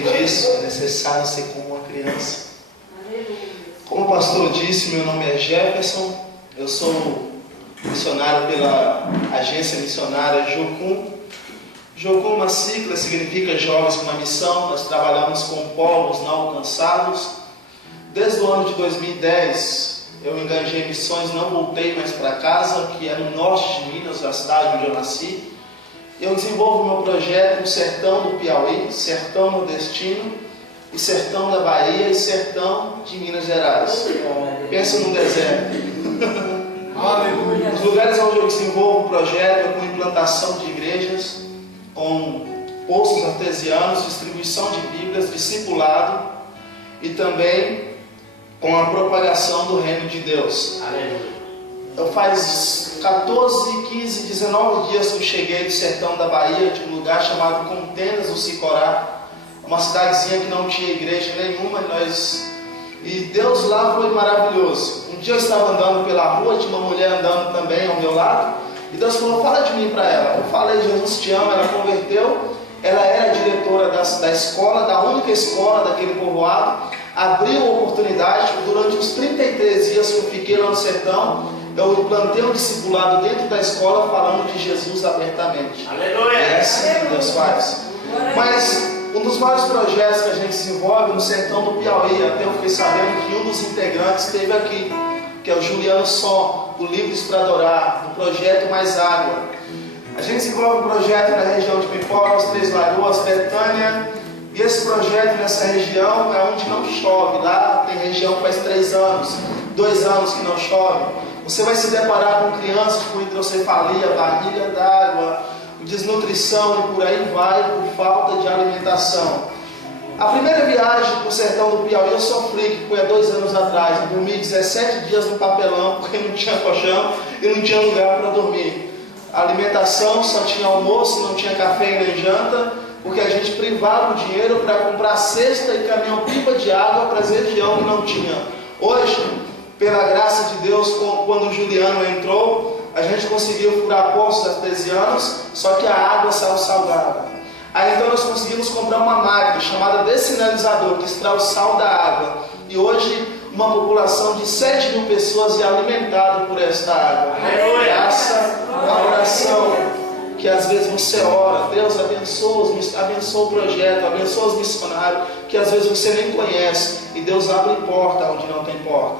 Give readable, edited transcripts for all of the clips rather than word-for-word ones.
sabem disso, é necessário ser como uma criança. Como o pastor disse, meu nome é Jefferson, eu sou missionário pela agência missionária Jocum. Jocum é uma sigla, significa Jovens com uma Missão. Nós trabalhamos com povos não alcançados. Desde o ano de 2010, eu engajei missões, não voltei mais para casa, que é no norte de Minas, a cidade onde eu nasci. Eu desenvolvo meu projeto no sertão do Piauí, sertão nordestino, e sertão da Bahia e sertão de Minas Gerais. Pensa no deserto. Os lugares onde eu desenvolvo o projeto é com implantação de igrejas, com poços artesianos, distribuição de Bíblias, discipulado e também com a propagação do reino de Deus. Eu faz 14, 15, 19 dias que eu cheguei do sertão da Bahia, de um lugar chamado Contendas do Sicorá, uma cidadezinha que não tinha igreja nenhuma, e Deus lá foi maravilhoso. Um dia eu estava andando pela rua, tinha uma mulher andando também ao meu lado, e Deus falou: fala de mim para ela. Eu falei: Jesus te ama. Ela converteu, ela era diretora da escola, da única escola daquele povoado, abriu oportunidade. Durante os 33 dias que eu fiquei lá no sertão, eu implantei um discipulado dentro da escola, falando de Jesus abertamente. Aleluia! É assim que Deus faz. Mas um dos vários projetos que a gente desenvolve no sertão do Piauí, até eu fiquei sabendo que um dos integrantes esteve aqui, que é o Juliano Som, do Livres para Adorar, do projeto Mais Água. A gente desenvolve um projeto na região de Pipocas, Três Lagoas, Betânia, e esse projeto nessa região é onde não chove. Lá tem região que faz 3 anos, 2 anos que não chove. Você vai se deparar com crianças com hidrocefalia, barriga d'água, desnutrição e por aí vai, por falta de alimentação. A primeira viagem para o sertão do Piauí eu sofri, que foi há 2 anos atrás. Eu dormi 17 dias no papelão, porque não tinha colchão e não tinha lugar para dormir. A alimentação só tinha almoço, não tinha café e nem janta, porque a gente privava o dinheiro para comprar cesta e caminhão-pipa de água para as regiões que não tinha. Hoje, pela graça de Deus, quando o Juliano entrou, a gente conseguiu furar poços artesianos, só que a água saiu salgada. Aí então nós conseguimos comprar uma máquina chamada dessinalizador, que extrai o sal da água. E hoje uma população de 7.000 pessoas é alimentada por esta água. Graças à oração, que às vezes você ora, Deus abençoa o projeto, abençoa os missionários, que às vezes você nem conhece, e Deus abre porta onde não tem porta.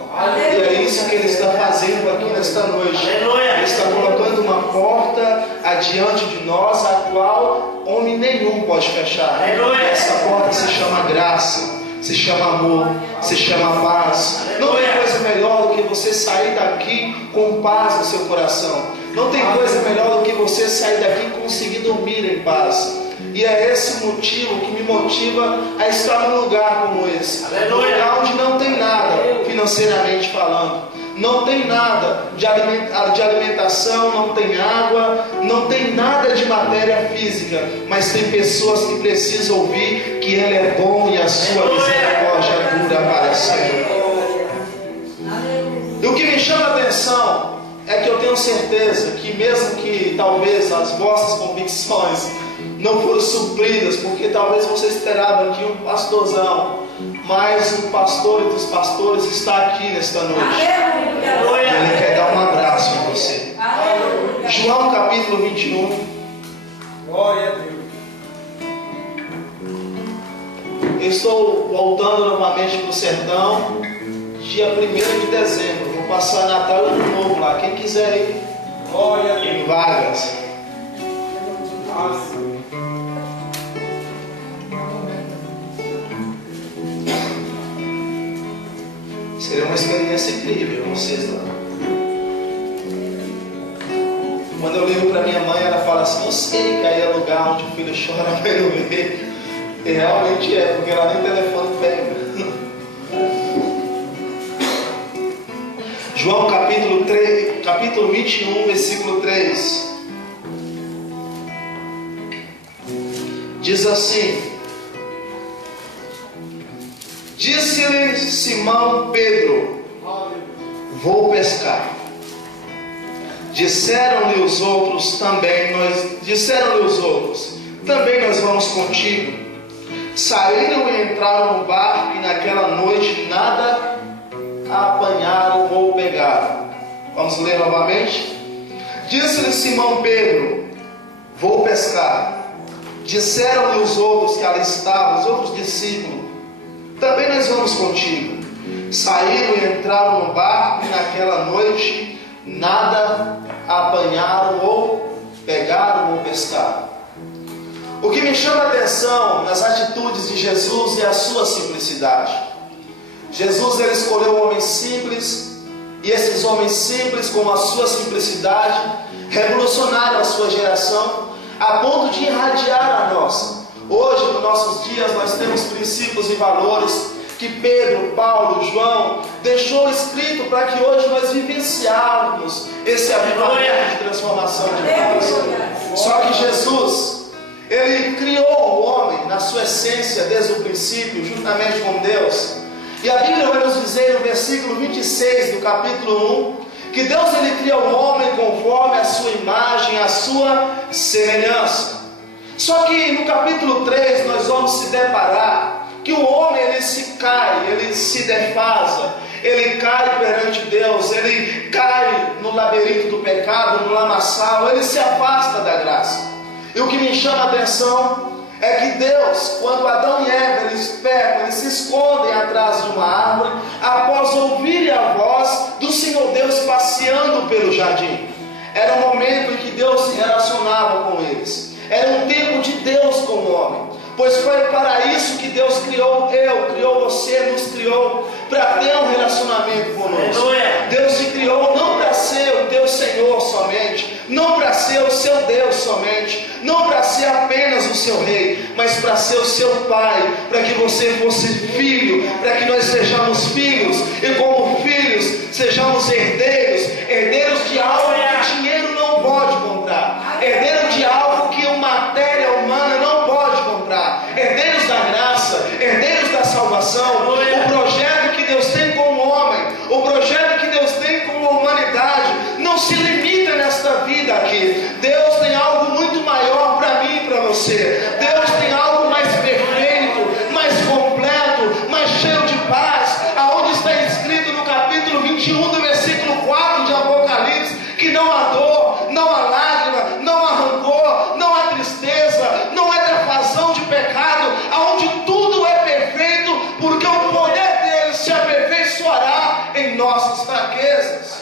E é isso que Ele está fazendo aqui nesta noite. Ele está colocando uma porta adiante de nós, a qual homem nenhum pode fechar. Essa porta se chama graça, se chama amor, se chama paz. Não tem coisa melhor do que você sair daqui com paz no seu coração. Não tem coisa melhor do que você sair daqui e conseguir dormir em paz. E é esse motivo que me motiva a estar num lugar como esse. Um lugar onde não tem nada, financeiramente falando. Não tem nada de alimentação, não tem água, não tem nada de matéria física. Mas tem pessoas que precisam ouvir que Ele é bom e a sua misericórdia dura para sempre. E o que me chama a atenção é que eu tenho certeza que mesmo que talvez as vossas convicções não foram supridas, porque talvez você esperava aqui um pastorzão, mas o pastor dos pastores está aqui nesta noite. Ele quer dar um abraço em você. João capítulo 21. Glória a Deus. Eu estou voltando novamente para o sertão, dia 1º de dezembro. Vou passar Natal e Ano Novo lá. Quem quiser ir, Glória a Deus. em vagas. Seria uma experiência incrível vocês lá. Quando eu ligo para minha mãe, ela fala assim: eu sei que aí é lugar onde o filho chora, mas não vê. E realmente é, porque ela nem telefone pega. João capítulo 21, versículo 3. Diz assim: disse-lhe Simão Pedro: vou pescar. Disseram-lhe os outros: também nós vamos contigo. saíram e entraram no barco, e naquela noite nada apanharam ou pegaram. Vamos ler novamente? Disse-lhe Simão Pedro: vou pescar. Disseram-lhe os outros que ali estavam, os outros discípulos: também nós vamos contigo. Saíram e entraram no barco, e naquela noite nada apanharam ou pegaram ou pescaram. O que me chama a atenção nas atitudes de Jesus é a sua simplicidade. Jesus, ele escolheu um homem simples, e esses homens simples, com a sua simplicidade, revolucionaram a sua geração, a ponto de irradiar a nossa. Hoje, nos nossos dias, nós temos princípios e valores que Pedro, Paulo, João deixou escrito para que hoje nós vivenciarmos esse avivamento de transformação de vidas. Só que Jesus, ele criou o homem na sua essência desde o princípio, juntamente com Deus. E a Bíblia vai nos dizer no versículo 26 do capítulo 1, que Deus, ele cria o homem conforme a sua imagem, a sua semelhança. Só que no capítulo 3 nós vamos se deparar que o homem, ele se cai, ele se defasa, ele cai perante Deus, ele cai no labirinto do pecado, no lamaçal, ele se afasta da graça. E o que me chama a atenção é que Deus, quando Adão e Eva, eles pecam, eles se escondem atrás de uma árvore, após ouvirem a voz do Senhor Deus passeando pelo jardim. Era um momento em que Deus se relacionava com eles. Era um tempo de Deus com o homem. Pois foi para isso que Deus criou criou você, nos criou para ter um relacionamento conosco. Deus te criou não para ser o teu Senhor somente, não para ser o seu Deus somente, não para ser apenas o seu rei, mas para ser o seu pai, para que você fosse filho, para que nós sejamos filhos, e como filhos sejamos herdeiros de algo que dinheiro não pode comprar, herdeiros de algo que a matéria humana não pode comprar, herdeiros da graça, herdeiros da salvação. O projeto que Deus tem com o homem, o projeto que Deus tem com a humanidade, não se limita nesta vida aqui. Deus tem algo muito maior para mim e para você. Deus tem algo mais perfeito, mais completo, mais cheio de paz, aonde está escrito no capítulo 21 do versículo 4 de Apocalipse, que não há dor, não há lágrima, não há rancor, não há tristeza, não há defasão de pecado, aonde tudo é perfeito, porque o poder dele se aperfeiçoará em nossas fraquezas.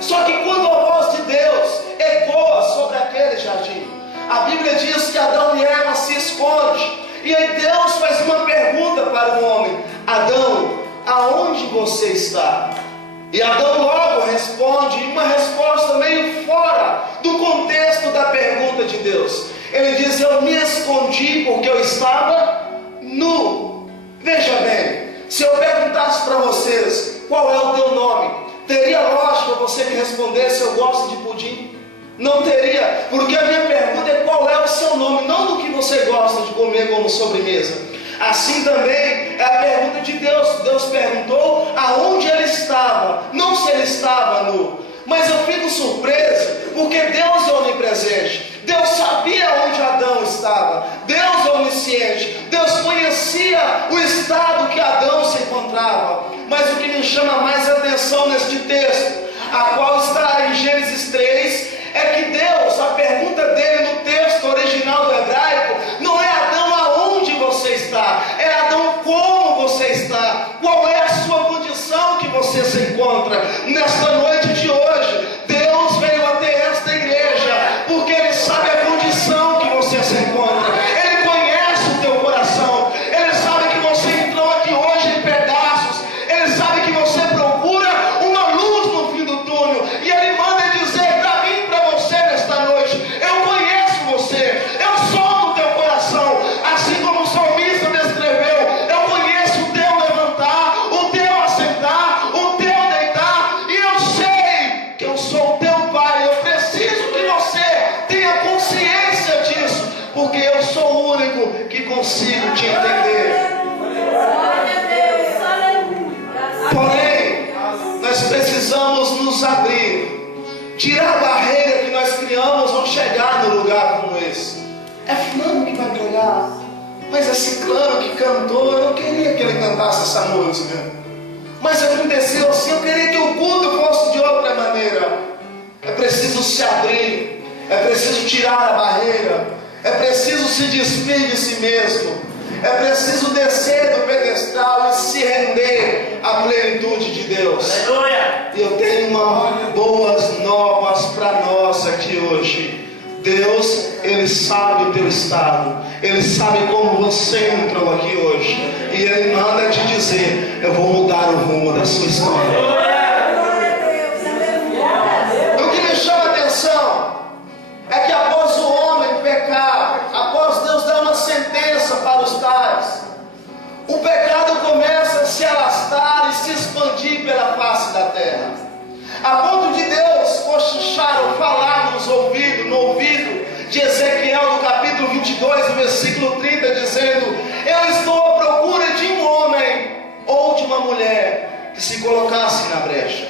Só que quando a voz de Deus ecoa sobre aquele jardim, a Bíblia diz que Adão e Eva se escondem, e aí Deus faz uma pergunta para o homem: Adão, aonde você está? E Adão logo responde, uma resposta meio fora do contexto da pergunta de Deus. Ele diz: eu me escondi porque eu estava nu. Veja bem, se eu perguntasse para vocês qual é o teu nome, teria lógica você me respondesse: eu gosto de pudim? Não teria, porque a minha pergunta é: qual é o seu nome, não do que você gosta de comer como sobremesa. Assim também é a pergunta de Deus. Deus perguntou aonde ele estava, não se ele estava nu. Mas eu fico surpreso, porque Deus é onipresente. Deus sabia onde Adão estava. Deus é onisciente. Deus conhecia o estado que Adão se encontrava. Mas o que me chama mais atenção neste texto, a qual está em Gênesis 3, é que Deus, a pergunta dele no texto original do hebraico, não é: Adão, aonde você está? É: Adão, como você está? Qual é a sua condição que você se encontra? Nesta noite de hoje, Deus veio até esta igreja, porque Ele sabe a condição que você se encontra. Ele conhece o teu coração. Ele sabe que você entrou aqui hoje em pedaços. Ele sabe que você procura uma luz no fim do túnel, e Ele manda dizer para mim, para você nesta noite: eu conheço você, eu sou do teu coração. Assim como o salmista descreveu: eu conheço o teu levantar, o teu assentar, o teu deitar, e eu sei que eu sou o teu pai. Eu preciso que você tenha consciência disso, porque eu sou o único que consigo te entender. Porém, nós precisamos nos abrir, tirar a barreira que nós criamos ao chegar no lugar como esse. É fulano que vai pregar, mas é ciclano que cantou, eu não queria que ele cantasse essa música. Mas aconteceu assim, eu queria que o culto fosse de outra maneira. É preciso se abrir, é preciso tirar a barreira, é preciso se despir de si mesmo, é preciso descer do pedestal e se render à plenitude de Deus. E eu tenho boas novas para nós aqui hoje. Deus, Ele sabe o teu estado, Ele sabe como você entrou aqui hoje, e Ele manda te dizer: eu vou mudar o rumo da sua história. O que me chama a atenção é que após o homem pecar, após Deus dar uma sentença para os tais, o pecado começa a se arrastar e se expandir pela face da terra, a ponto de Deus cochichar ou falar no ouvido de Ezequiel, no capítulo 22, no versículo 30, dizendo: eu estou à procura de um homem ou de uma mulher que se colocasse na brecha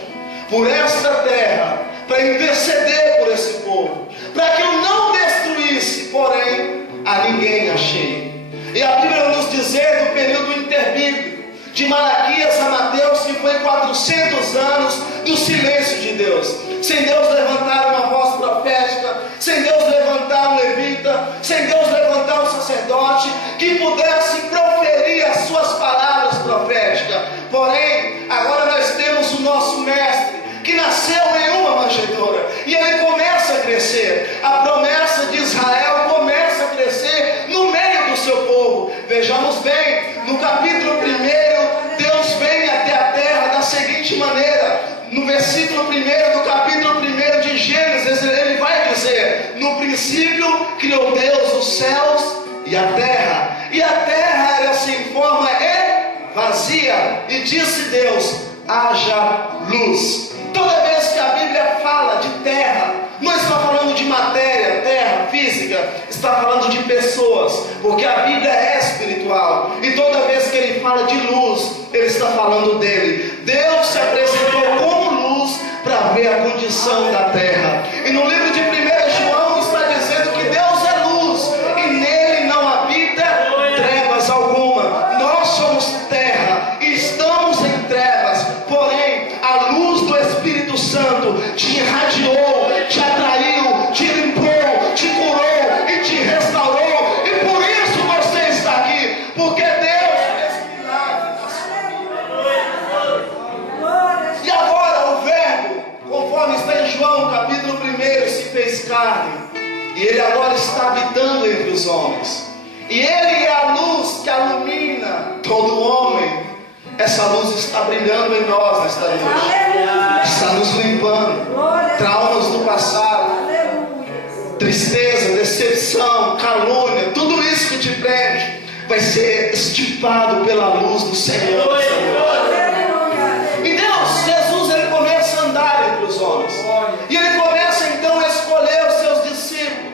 por esta terra, para interceder por esse povo, para que eu não destruísse, porém a ninguém achei. E a Bíblia nos dizer do período interbíblico, de Malaquias a Mateus, que foi 400 anos do silêncio de Deus, sem Deus levantar uma voz profética, sem Deus levantar um levita, sem Deus levantar um sacerdote que pudesse proferir as suas palavras proféticas. Porém, agora nós temos o nosso mestre, que nasceu em uma manjedoura, e ele começa a crescer. A promessa de Israel começa a crescer no meio do seu povo. Vejamos bem, no capítulo 1, Deus vem até a terra da seguinte maneira. No versículo 1 do capítulo 1 de Gênesis, ele vai dizer: no princípio criou Deus os céus e a terra era sem forma e vazia, e disse Deus: haja luz. Toda vez que a Bíblia fala de terra, não está falando de matéria, terra física, está falando de pessoas, porque a Bíblia é espiritual, e toda vez que ele fala de luz, ele está falando dele. Deus se apresentou como luz para ver a condição da terra, e no livro de 1 João está dizendo que Deus é luz, e nele não habita trevas alguma. Nós somos terra, e estamos em trevas, porém a luz do Espírito Santo te irradiou, te atraiu, te limpou, te curou e te restaurou, e por isso você está aqui, porque Deus fez milagre na sua vida. E agora o Verbo, conforme está em João capítulo 1, se fez carne, e ele agora está habitando entre os homens, e ele é a luz que ilumina todo homem. Essa luz está brilhando em nós nesta noite, está nos limpando, traumas do passado, tristeza, decepção, calúnia, tudo isso que te prende vai ser extirpado pela luz do Senhor. E Deus, Jesus, ele começa a andar entre os homens, e ele começa então a escolher os seus discípulos.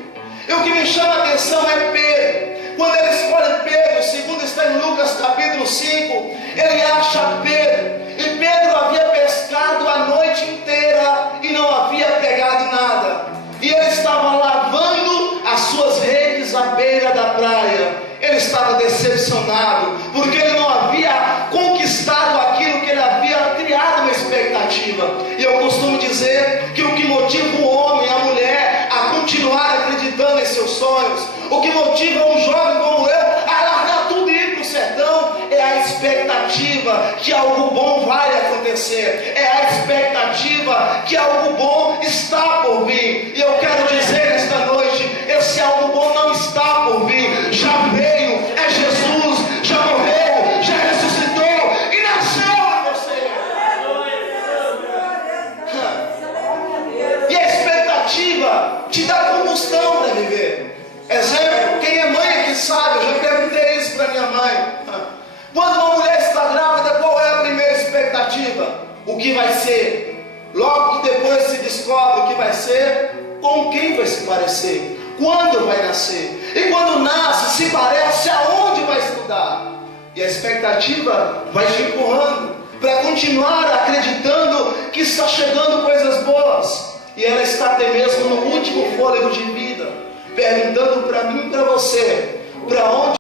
E o que me chama a atenção é Pedro. Quando ele escolhe Pedro, segundo está em Lucas capítulo 5, ele acha Pedro, e Pedro havia pescado a noite inteira e não havia pegado nada, e ele estava lavando as suas redes à beira da praia. Ele estava decepcionado, porque ele não havia conquistado aquilo que ele havia criado uma expectativa. E eu costumo dizer que o que motiva o homem, a mulher, a continuar acreditando em seus sonhos, o que motiva um jovem como eu a largar tudo e ir para o sertão, é a expectativa que algo bom vai acontecer, é a expectativa que algo bom está por vir. E eu quero dizer esta noite, esse algo bom não está por vir, já veio, é Jesus, já morreu, já ressuscitou e nasceu em você. E a expectativa te dá combustão para viver. Exemplo, quem é mãe é que sabe, eu já perguntei isso para minha mãe. Quando uma mulher está grávida, qual é a primeira expectativa? O que vai ser? Logo que depois se descobre o que vai ser, com quem vai se parecer? Quando vai nascer? E quando nasce, se parece aonde vai estudar? E a expectativa vai te empurrando para continuar acreditando que está chegando coisas boas. E ela está até mesmo no último fôlego de vida, perguntando para mim e para você: para onde